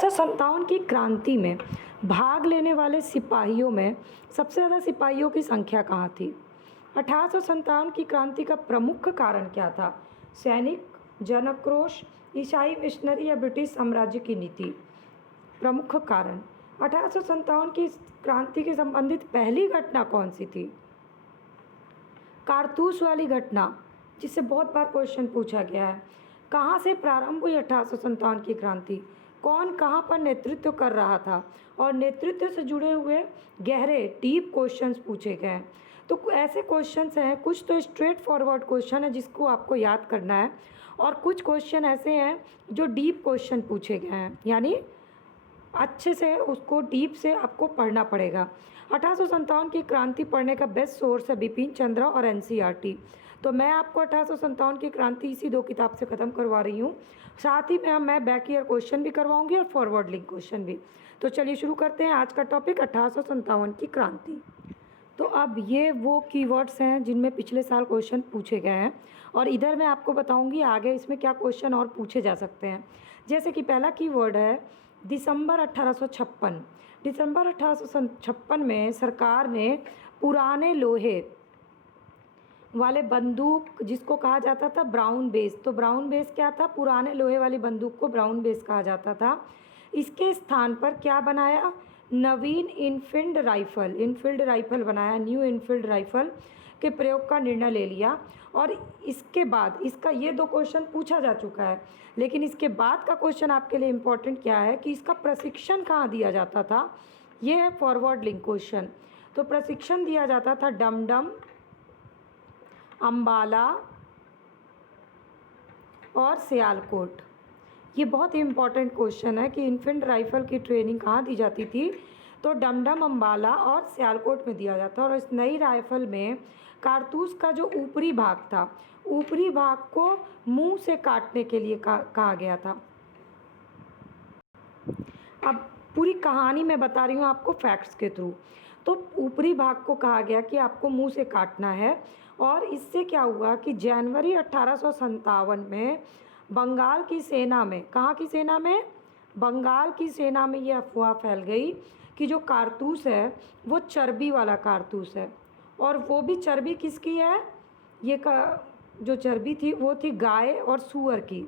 1857 की क्रांति में भाग लेने वाले सिपाहियों में सबसे ज़्यादा सिपाहियों की संख्या कहाँ थी? 1857 की क्रांति का प्रमुख कारण क्या था? सैनिक, जनाक्रोश, ईसाई मिशनरी या ब्रिटिश साम्राज्य की नीति? प्रमुख कारण 1857 की क्रांति के संबंधित पहली घटना कौन सी थी? कारतूस वाली घटना, जिससे बहुत बार क्वेश्चन पूछा गया है। कहाँ से प्रारंभ हुई 1857 की क्रांति? कौन कहाँ पर नेतृत्व कर रहा था? और नेतृत्व से जुड़े हुए गहरे डीप क्वेश्चंस पूछे गए हैं। तो ऐसे क्वेश्चंस हैं, कुछ तो स्ट्रेट फॉरवर्ड क्वेश्चन है जिसको आपको याद करना है, और कुछ क्वेश्चन ऐसे हैं जो डीप क्वेश्चन पूछे गए हैं, यानी अच्छे से उसको डीप से आपको पढ़ना पड़ेगा। 1857 की क्रांति पढ़ने का बेस्ट सोर्स है बिपिन चंद्र और एनसीईआरटी। तो मैं आपको 1857 की क्रांति इसी दो किताब से ख़त्म करवा रही हूँ। साथ ही में मैं बैक ईयर क्वेश्चन भी करवाऊँगी और फॉरवर्ड लिंक क्वेश्चन भी। तो चलिए शुरू करते हैं आज का टॉपिक 1857 की क्रांति। तो अब ये वो कीवर्ड्स हैं जिनमें पिछले साल क्वेश्चन पूछे गए हैं, और इधर मैं आपको बताऊंगी आगे इसमें क्या क्वेश्चन और पूछे जा सकते हैं। जैसे कि पहला कीवर्ड है दिसंबर 1856। दिसंबर 1856 में सरकार ने पुराने लोहे वाले बंदूक, जिसको कहा जाता था ब्राउन बेस, तो ब्राउन बेस क्या था? पुराने लोहे वाली बंदूक को ब्राउन बेस कहा जाता था। इसके स्थान पर क्या बनाया? नवीन इनफील्ड राइफल बनाया। न्यू इनफील्ड राइफल के प्रयोग का निर्णय ले लिया। और इसके बाद इसका ये दो क्वेश्चन पूछा जा चुका है, लेकिन इसके बाद का क्वेश्चन आपके लिए इम्पोर्टेंट क्या है कि इसका प्रशिक्षण कहाँ दिया जाता था? ये है फॉरवर्ड लिंक क्वेश्चन। तो प्रशिक्षण दिया जाता था डमडम, अम्बाला और सियालकोट। ये बहुत ही इम्पॉर्टेंट क्वेश्चन है कि इनफेंट राइफल की ट्रेनिंग कहाँ दी जाती थी? तो डमडम, अम्बाला और सियालकोट में दिया जाता है। और इस नई राइफल में कारतूस का जो ऊपरी भाग था, ऊपरी भाग को मुंह से काटने के लिए कहा गया था। अब पूरी कहानी मैं बता रही हूँ आपको फैक्ट्स के थ्रू। तो ऊपरी भाग को कहा गया कि आपको मुंह से काटना है। और इससे क्या हुआ कि जनवरी 1857 में बंगाल की सेना में, कहाँ की सेना में? बंगाल की सेना में ये अफवाह फैल गई कि जो कारतूस है वो चर्बी वाला कारतूस है। और वो भी चर्बी किसकी है? जो चर्बी थी वो थी गाय और सूअर की।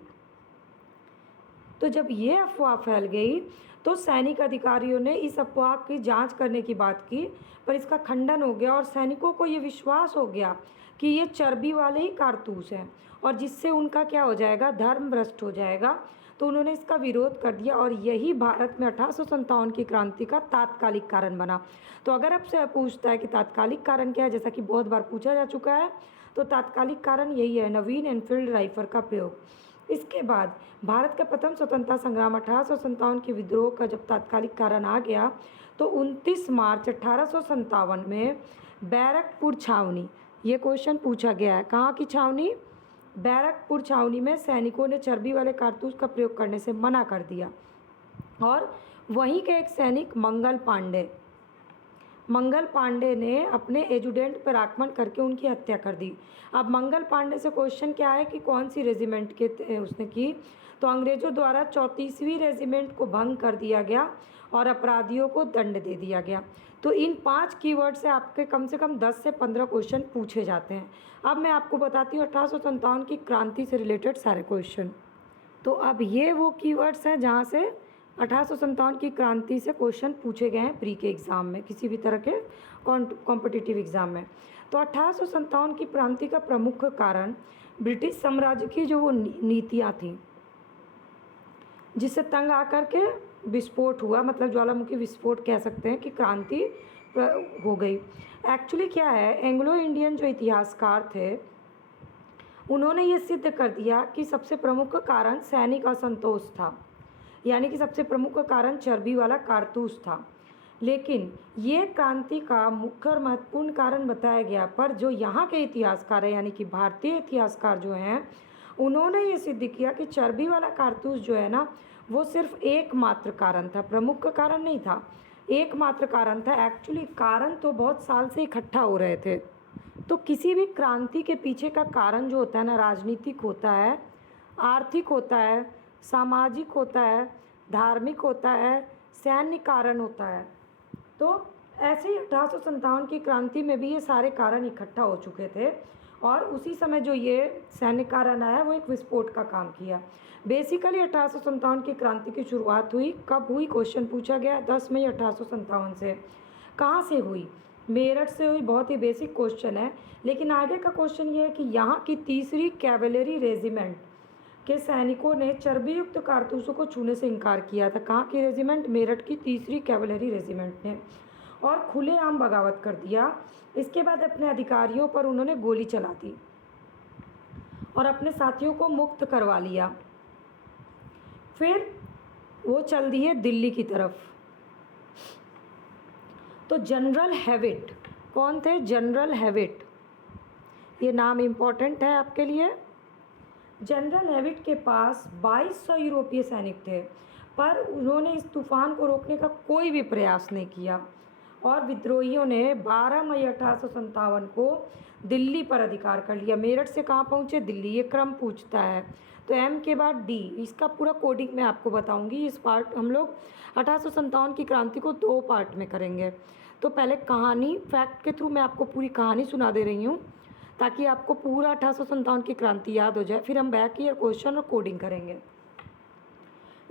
तो जब ये अफवाह फैल गई तो सैनिक अधिकारियों ने इस अफवाह की जांच करने की बात की, पर इसका खंडन हो गया और सैनिकों को ये विश्वास हो गया कि ये चर्बी वाले ही कारतूस हैं, और जिससे उनका क्या हो जाएगा? धर्म भ्रष्ट हो जाएगा। तो उन्होंने इसका विरोध कर दिया, और यही भारत में 1857 की क्रांति का तात्कालिक कारण बना। तो अगर आपसे पूछता है कि तात्कालिक कारण क्या है, जैसा कि बहुत बार पूछा जा चुका है, तो तात्कालिक कारण यही है, नवीन एनफील्ड राइफल का प्रयोग। इसके बाद भारत का प्रथम स्वतंत्रता संग्राम 1857 के विद्रोह का जब तात्कालिक कारण आ गया, तो 29 मार्च 1857 में बैरकपुर छावनी, ये क्वेश्चन पूछा गया है, कहाँ की छावनी? बैरकपुर छावनी में सैनिकों ने चर्बी वाले कारतूस का प्रयोग करने से मना कर दिया। और वहीं के एक सैनिक मंगल पांडे ने अपने एजुडेंट पर आक्रमण करके उनकी हत्या कर दी। अब मंगल पांडे से क्वेश्चन क्या है कि कौन सी रेजिमेंट के उसने की? तो अंग्रेज़ों द्वारा 34वीं रेजिमेंट को भंग कर दिया गया और अपराधियों को दंड दे दिया गया। तो इन 5 कीवर्ड से आपके कम से कम 10 से 15 क्वेश्चन पूछे जाते हैं। अब मैं आपको बताती हूँ 1857 की क्रांति से रिलेटेड सारे क्वेश्चन। तो अब ये वो कीवर्ड्स हैं जहाँ से 1857 की क्रांति से क्वेश्चन पूछे गए हैं प्री के एग्ज़ाम में, किसी भी तरह के कॉम्पिटिटिव एग्ज़ाम में। तो 1857 की क्रांति का प्रमुख कारण ब्रिटिश साम्राज्य की जो वो नीतियाँ थीं, जिससे तंग आकर के विस्फोट हुआ, मतलब ज्वालामुखी विस्फोट कह सकते हैं कि क्रांति हो गई। एक्चुअली क्या है, एंग्लो इंडियन जो इतिहासकार थे उन्होंने ये सिद्ध कर दिया कि सबसे प्रमुख कारण सैनिक असंतोष था, यानी कि सबसे प्रमुख कारण चर्बी वाला कारतूस था। लेकिन ये क्रांति का मुख्य और महत्वपूर्ण कारण बताया गया, पर जो यहाँ के इतिहासकार हैं, यानी कि भारतीय इतिहासकार जो हैं, उन्होंने ये सिद्ध किया कि चर्बी वाला कारतूस जो है ना, वो सिर्फ एकमात्र कारण था, प्रमुख कारण नहीं था, एकमात्र कारण था। एक्चुअली कारण तो बहुत साल से इकट्ठा हो रहे थे। तो किसी भी क्रांति के पीछे का कारण जो होता है ना, राजनीतिक होता है, आर्थिक होता है, सामाजिक होता है, धार्मिक होता है, सैन्य कारण होता है। तो ऐसे ही 1857 की क्रांति में भी ये सारे कारण इकट्ठा हो चुके थे और उसी समय जो ये सैन्य कारण आया वो एक विस्फोट का काम किया। बेसिकली 1857 की क्रांति की शुरुआत हुई, कब हुई क्वेश्चन पूछा गया, 10 मई 1857 से। कहाँ से हुई? मेरठ से हुई। बहुत ही बेसिक क्वेश्चन है, लेकिन आगे का क्वेश्चन ये है कि यहाँ की 3री कैवेलरी रेजिमेंट के सैनिकों ने चर्बीयुक्त कारतूसों को छूने से इनकार किया था। कहाँ की रेजिमेंट? मेरठ की 3री कैवेलरी रेजिमेंट ने, और खुलेआम बगावत कर दिया। इसके बाद अपने अधिकारियों पर उन्होंने गोली चला दी और अपने साथियों को मुक्त करवा लिया। फिर वो चल दिए दिल्ली की तरफ। तो जनरल हैविट कौन थे? जनरल हैविट, ये नाम इम्पोर्टेंट है आपके लिए। जनरल हैविट के पास 2200 यूरोपीय सैनिक थे, पर उन्होंने इस तूफान को रोकने का कोई भी प्रयास नहीं किया और विद्रोहियों ने 12 मई 1857 को दिल्ली पर अधिकार कर लिया। मेरठ से कहाँ पहुँचे? दिल्ली। ये क्रम पूछता है, तो एम के बाद डी। इसका पूरा कोडिंग मैं आपको बताऊंगी। इस पार्ट हम लोग 1857 की क्रांति को 2 पार्ट में करेंगे। तो पहले कहानी, फैक्ट के थ्रू मैं आपको पूरी कहानी सुना दे रही हूँ ताकि आपको पूरा 1857 की क्रांति याद हो जाए। फिर हम बैक ईयर क्वेश्चन और कोडिंग करेंगे।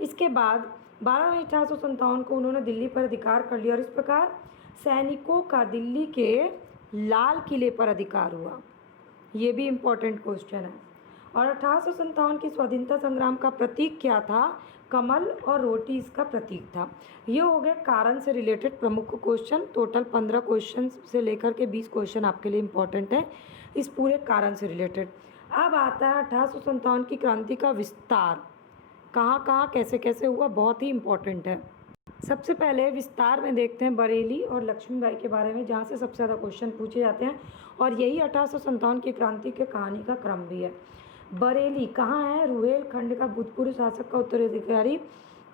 इसके बाद 12 मई 1857 को उन्होंने दिल्ली पर अधिकार कर लिया और इस प्रकार सैनिकों का दिल्ली के लाल किले पर अधिकार हुआ। ये भी इम्पोर्टेंट क्वेश्चन है। और 1857 की स्वाधीनता संग्राम का प्रतीक क्या था? कमल और रोटी इसका प्रतीक था। ये हो गए कारण से रिलेटेड प्रमुख क्वेश्चन। टोटल 15 क्वेश्चन से लेकर के 20 क्वेश्चन आपके लिए इम्पोर्टेंट है इस पूरे कारण से रिलेटेड। अब आता है 1857 की क्रांति का विस्तार, कहाँ कहाँ कैसे कैसे हुआ, बहुत ही इम्पोर्टेंट है। सबसे पहले विस्तार में देखते हैं बरेली और लक्ष्मीबाई के बारे में, जहाँ से सबसे ज़्यादा क्वेश्चन पूछे जाते हैं और यही 1857 की क्रांति के कहानी का क्रम भी है। बरेली कहाँ है? रुहेलखंड का भूतपूर्व शासक का उत्तराधिकारी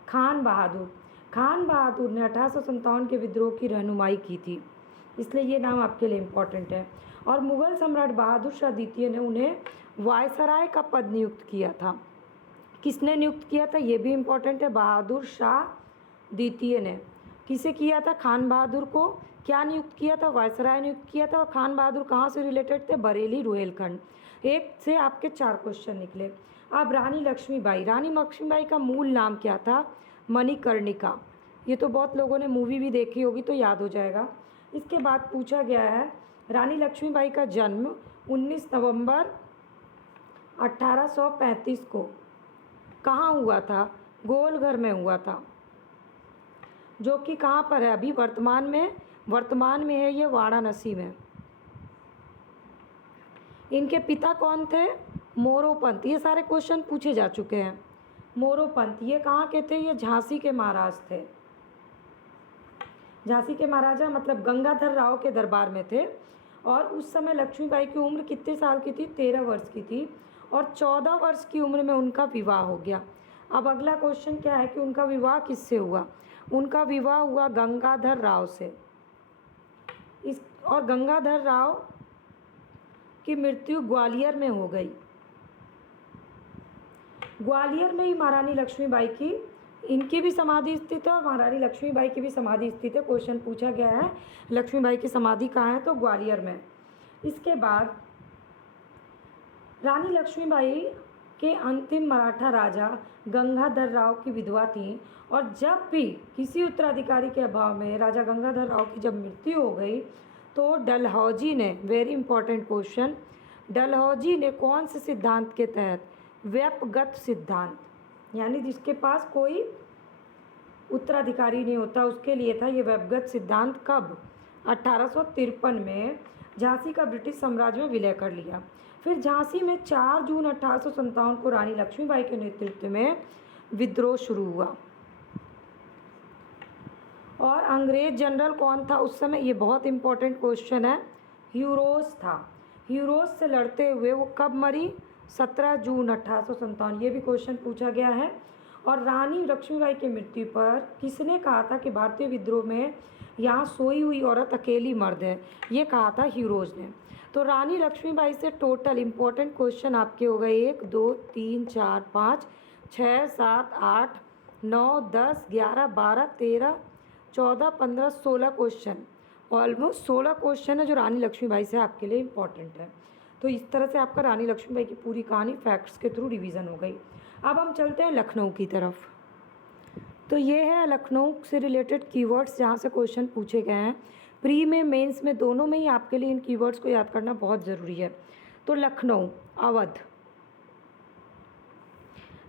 खान बहादुर। खान बहादुर ने 1857 के विद्रोह की रहनुमाई की थी, इसलिए ये नाम आपके लिए इम्पोर्टेंट है। और मुगल सम्राट बहादुर शाह द्वितीय ने उन्हें वायसराय का पद नियुक्त किया था। किसने नियुक्त किया था? ये भी इम्पोर्टेंट है। बहादुर शाह द्वितीय ने। किसे किया था? खान बहादुर को। क्या नियुक्त किया था? वायसराय नियुक्त किया था। और खान बहादुर कहाँ से रिलेटेड थे? बरेली, रुहेलखंड। एक से आपके 4 क्वेश्चन निकले। अब रानी लक्ष्मीबाई। रानी लक्ष्मीबाई का मूल नाम क्या था? मणिकर्णिका। ये तो बहुत लोगों ने मूवी भी देखी होगी तो याद हो जाएगा। इसके बाद पूछा गया है रानी लक्ष्मीबाई का जन्म 19 नवंबर 1835 को कहाँ हुआ था? गोलघर में हुआ था, जो कि कहाँ पर है अभी वर्तमान में है ये वाराणसी में। इनके पिता कौन थे? मोरोपंत। ये सारे क्वेश्चन पूछे जा चुके हैं। मोरोपंत ये कहाँ के थे? ये झांसी के महाराज थे। झांसी के महाराजा मतलब गंगाधर राव के दरबार में थे। और उस समय लक्ष्मीबाई की उम्र कितने साल की थी? 13 वर्ष की थी और 14 वर्ष की उम्र में उनका विवाह हो गया। अब अगला क्वेश्चन क्या है कि उनका विवाह किससे हुआ? उनका विवाह हुआ गंगाधर राव से। और गंगाधर राव की मृत्यु ग्वालियर में हो गई। ग्वालियर में ही महारानी लक्ष्मीबाई की, इनकी भी समाधि स्थित है और महारानी लक्ष्मीबाई की भी समाधि स्थित है। क्वेश्चन पूछा गया है लक्ष्मीबाई की समाधि कहाँ है? तो ग्वालियर में। इसके बाद रानी लक्ष्मीबाई के अंतिम मराठा राजा गंगाधर राव की विधवा थी और जब भी किसी उत्तराधिकारी के अभाव में राजा गंगाधर राव की जब मृत्यु हो गई तो डलहौजी ने, वेरी इंपॉर्टेंट क्वेश्चन, डलहौजी ने कौन से सिद्धांत के तहत? व्यपगत सिद्धांत, यानी जिसके पास कोई उत्तराधिकारी नहीं होता उसके लिए था ये व्यपगत सिद्धांत। कब? 1853 में झांसी का ब्रिटिश साम्राज्य में विलय कर लिया। फिर झांसी में 4 जून 1857 को रानी लक्ष्मीबाई के नेतृत्व में विद्रोह शुरू हुआ। और अंग्रेज जनरल कौन था उस समय? ये बहुत इंपॉर्टेंट क्वेश्चन है। ह्यूरोज था। ह्यूरोज से लड़ते हुए वो कब मरी? 17 जून 1857। ये भी क्वेश्चन पूछा गया है। और रानी लक्ष्मीबाई की मृत्यु पर किसने कहा था कि भारतीय विद्रोह में यहाँ सोई हुई औरत अकेली मर्द है? ये कहा था ह्यूरोज ने। तो रानी लक्ष्मीबाई से टोटल इंपॉर्टेंट क्वेश्चन आपके हो गए 1 2 3 4 5 6 7 8 9, 10, 11, 12, 13, 14, 15, 16 क्वेश्चन, ऑलमोस्ट 16 क्वेश्चन है जो रानी लक्ष्मीबाई से आपके लिए इम्पॉर्टेंट है। तो इस तरह से आपका रानी लक्ष्मीबाई की पूरी कहानी फैक्ट्स के थ्रू रिवीजन हो गई। अब हम चलते हैं लखनऊ की तरफ। तो ये है लखनऊ से रिलेटेड कीवर्ड्स जहाँ से क्वेश्चन पूछे गए हैं। प्री में, मेंस में, दोनों में ही आपके लिए इन कीवर्ड्स को याद करना बहुत ज़रूरी है। तो लखनऊ, अवध।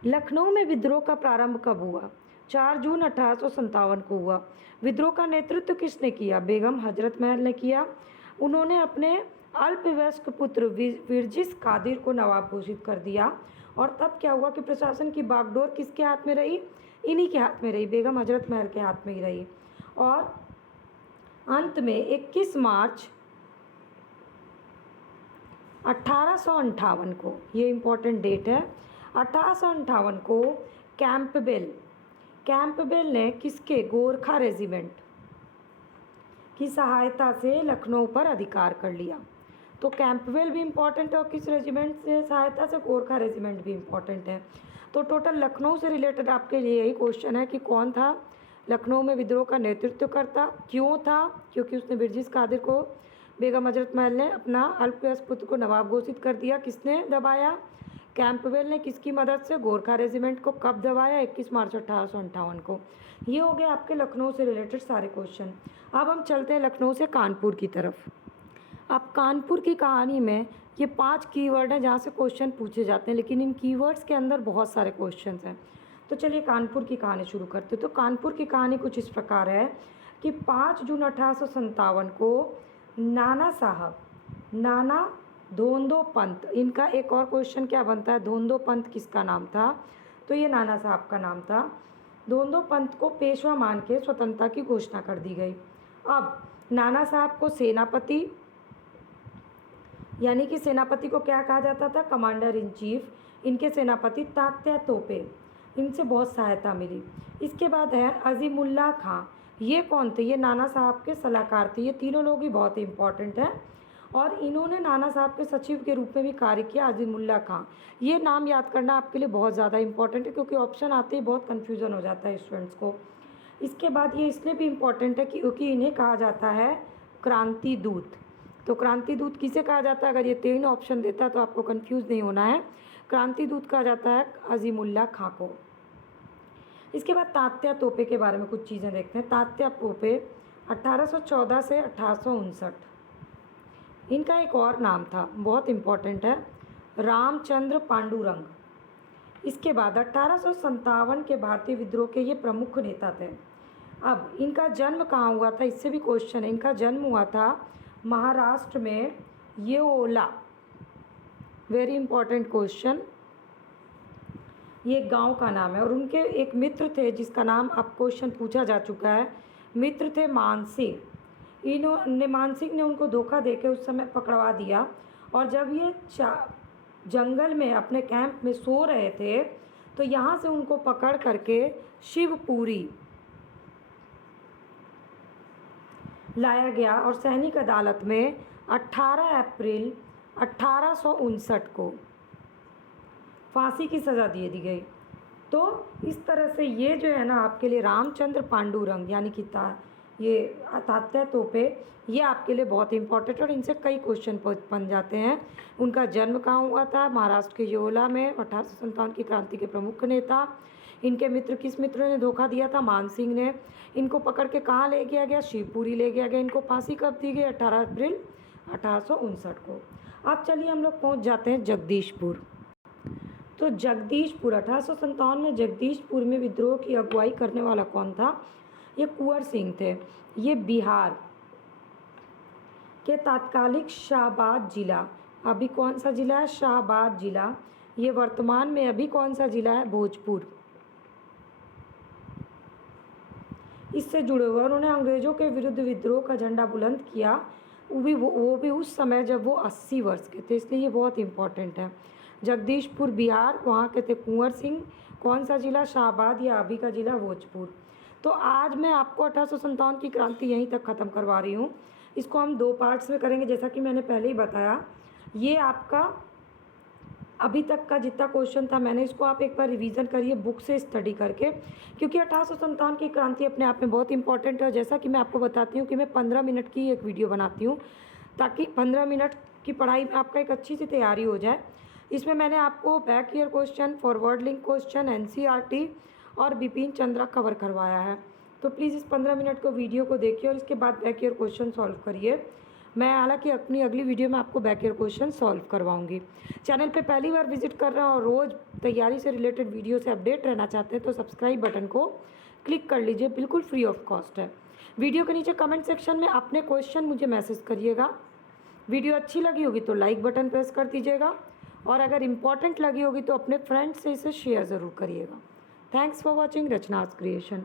लखनऊ में विद्रोह का प्रारंभ कब हुआ? 4 जून 1857 को हुआ। विद्रोह का नेतृत्व किसने किया? बेगम हजरत महल ने किया। उन्होंने अपने अल्पवयस्क पुत्र विरजिस कादिर को नवाब घोषित कर दिया। और तब क्या हुआ कि प्रशासन की बागडोर किसके हाथ में रही? इन्हीं के हाथ में रही, बेगम हजरत महल के हाथ में ही रही। और अंत में 21 मार्च 1858 को, ये इम्पोर्टेंट डेट है, 1858 को कैंपबेल ने किसके, गोरखा रेजिमेंट की सहायता से लखनऊ पर अधिकार कर लिया। तो कैंपबेल भी इम्पॉर्टेंट है और किस रेजिमेंट से सहायता से, गोरखा रेजिमेंट भी इम्पॉर्टेंट है। तो टोटल लखनऊ से रिलेटेड आपके लिए यही क्वेश्चन है कि कौन था लखनऊ में विद्रोह का नेतृत्व करता, क्यों था? क्योंकि उसने विरजिस कादिर को बेगम हजरत महल ने अपना अल्पवयस्क पुत्र को नवाब घोषित कर दिया। किसने दबाया? कैंपबेल ने। किसकी मदद से? गोरखा रेजिमेंट को। कब दबाया? 21 मार्च 1858 को। ये हो गए आपके लखनऊ से रिलेटेड सारे क्वेश्चन। अब हम चलते हैं लखनऊ से कानपुर की तरफ। अब कानपुर की कहानी में ये 5 कीवर्ड हैं जहाँ से क्वेश्चन पूछे जाते हैं, लेकिन इन कीवर्ड्स के अंदर बहुत सारे क्वेश्चन हैं। तो चलिए कानपुर की कहानी शुरू करते हैं। तो कानपुर की कहानी कुछ इस प्रकार है कि 5 जून 1857 को नाना धोंदो पंत, इनका एक और क्वेश्चन क्या बनता है, धोंदो पंत किसका नाम था? तो ये नाना साहब का नाम था। धोंदो पंत को पेशवा मान के स्वतंत्रता की घोषणा कर दी गई। अब नाना साहब को सेनापति, यानी कि सेनापति को क्या कहा जाता था? Commander in chief. इनके सेनापति तात्या तोपे, इनसे बहुत सहायता मिली। इसके बाद है अजीमुल्लाह खां। ये कौन थे? ये नाना साहब के सलाहकार थे। ये तीनों लोग ही बहुत इंपॉर्टेंट हैं और इन्होंने नाना साहब के सचिव के रूप में भी कार्य किया। अजीमुल्लाह खां, ये नाम याद करना आपके लिए बहुत ज़्यादा इंपॉर्टेंट है क्योंकि ऑप्शन आते ही बहुत कन्फ्यूज़न हो जाता है स्टूडेंट्स को। इसके बाद ये इसलिए भी इम्पॉर्टेंट है क्योंकि इन्हें कहा जाता है क्रांति दूत। तो क्रांति दूत किसे कहा जाता है? अगर ये 3 ऑप्शन देता है तो आपको कंफ्यूज नहीं होना है। क्रांति दूत कहा जाता है अजीमुल्लाह खां को। इसके बाद तात्या तोपे के बारे में कुछ चीज़ें देखते हैं। तात्या तोपे 1814 से 1859। इनका एक और नाम था, बहुत इम्पॉर्टेंट है, रामचंद्र पांडुरंग। इसके बाद 1857 के भारतीय विद्रोह के ये प्रमुख नेता थे। अब इनका जन्म कहाँ हुआ था? इससे भी क्वेश्चन है। इनका जन्म हुआ था महाराष्ट्र में येओला। Very important question. ये गांव का नाम है और उनके एक मित्र थे जिसका नाम अब क्वेश्चन पूछा जा चुका है। मित्र थे मानसिंह। इन्होंने, मानसिंह ने उनको धोखा देके उस समय पकड़वा दिया और जब ये जंगल में अपने कैंप में सो रहे थे तो यहाँ से उनको पकड़ करके शिवपुरी लाया गया और सैनिक अदालत में 18 अप्रैल 1859 को फांसी की सज़ा दे दी गई। तो इस तरह से ये जो है ना आपके लिए रामचंद्र पांडुरंग यानी कि ये तात्या तोपे, ये आपके लिए बहुत इंपॉर्टेंट और इनसे कई क्वेश्चन बन जाते हैं। उनका जन्म कहाँ हुआ था? महाराष्ट्र के येओला में। 1857 की क्रांति के प्रमुख नेता। इनके मित्र, किस मित्र ने धोखा दिया था? मानसिंह ने। इनको पकड़ के कहाँ ले गया गया? शिवपुरी ले गया गया। इनको फांसी कब दी गई? 18 अप्रैल 1859 को। अब चलिए हम लोग पहुँच जाते हैं जगदीशपुर। तो जगदीशपुर 1857 में जगदीशपुर में विद्रोह की अगुवाई करने वाला कौन था? ये कुंवर सिंह थे। ये बिहार के तात्कालिक शाहबाद जिला, अभी कौन सा जिला है? शाहबाद जिला। ये वर्तमान में अभी कौन सा जिला है? भोजपुर। इससे जुड़े हुए उन्होंने अंग्रेज़ों के विरुद्ध विद्रोह का झंडा बुलंद किया, वो भी उस समय जब वो 80 वर्ष के थे, इसलिए ये बहुत इंपॉर्टेंट है। जगदीशपुर बिहार, वहाँ के थे कुंवर सिंह। कौन सा जिला? शाहबाद, या अभी का जिला भोजपुर। तो आज मैं आपको 1857 की क्रांति यहीं तक ख़त्म करवा रही हूँ। इसको हम 2 पार्ट्स में करेंगे जैसा कि मैंने पहले ही बताया। ये आपका अभी तक का जितना क्वेश्चन था मैंने इसको आप एक बार रिवीजन करिए बुक से स्टडी करके, क्योंकि 1857 की क्रांति अपने आप में बहुत इंपॉर्टेंट है। और जैसा कि मैं आपको बताती हूँ कि मैं 15 मिनट की एक वीडियो बनाती हूँ ताकि 15 मिनट की पढ़ाई में आपका एक अच्छी सी तैयारी हो जाए। इसमें मैंने आपको back year question, forward link question, NCERT और बिपिन चंद्रा कवर करवाया है। तो प्लीज़ इस 15 मिनट को वीडियो को देखिए और इसके बाद बैक ईयर क्वेश्चन सॉल्व करिए। मैं हालांकि अपनी अगली वीडियो में आपको बैक ईयर क्वेश्चन सॉल्व करवाऊंगी। चैनल पे पहली बार विजिट कर रहे हैं और रोज़ तैयारी से रिलेटेड वीडियो से अपडेट रहना चाहते हैं तो सब्सक्राइब बटन को क्लिक कर लीजिए, बिल्कुल फ्री ऑफ कॉस्ट है। वीडियो के नीचे कमेंट सेक्शन में अपने क्वेश्चन मुझे मैसेज करिएगा। वीडियो अच्छी लगी होगी तो लाइक बटन प्रेस कर दीजिएगा और अगर इम्पॉर्टेंट लगी होगी तो अपने फ्रेंड्स से इसे शेयर ज़रूर करिएगा। Thanks for watching Rachna's creation.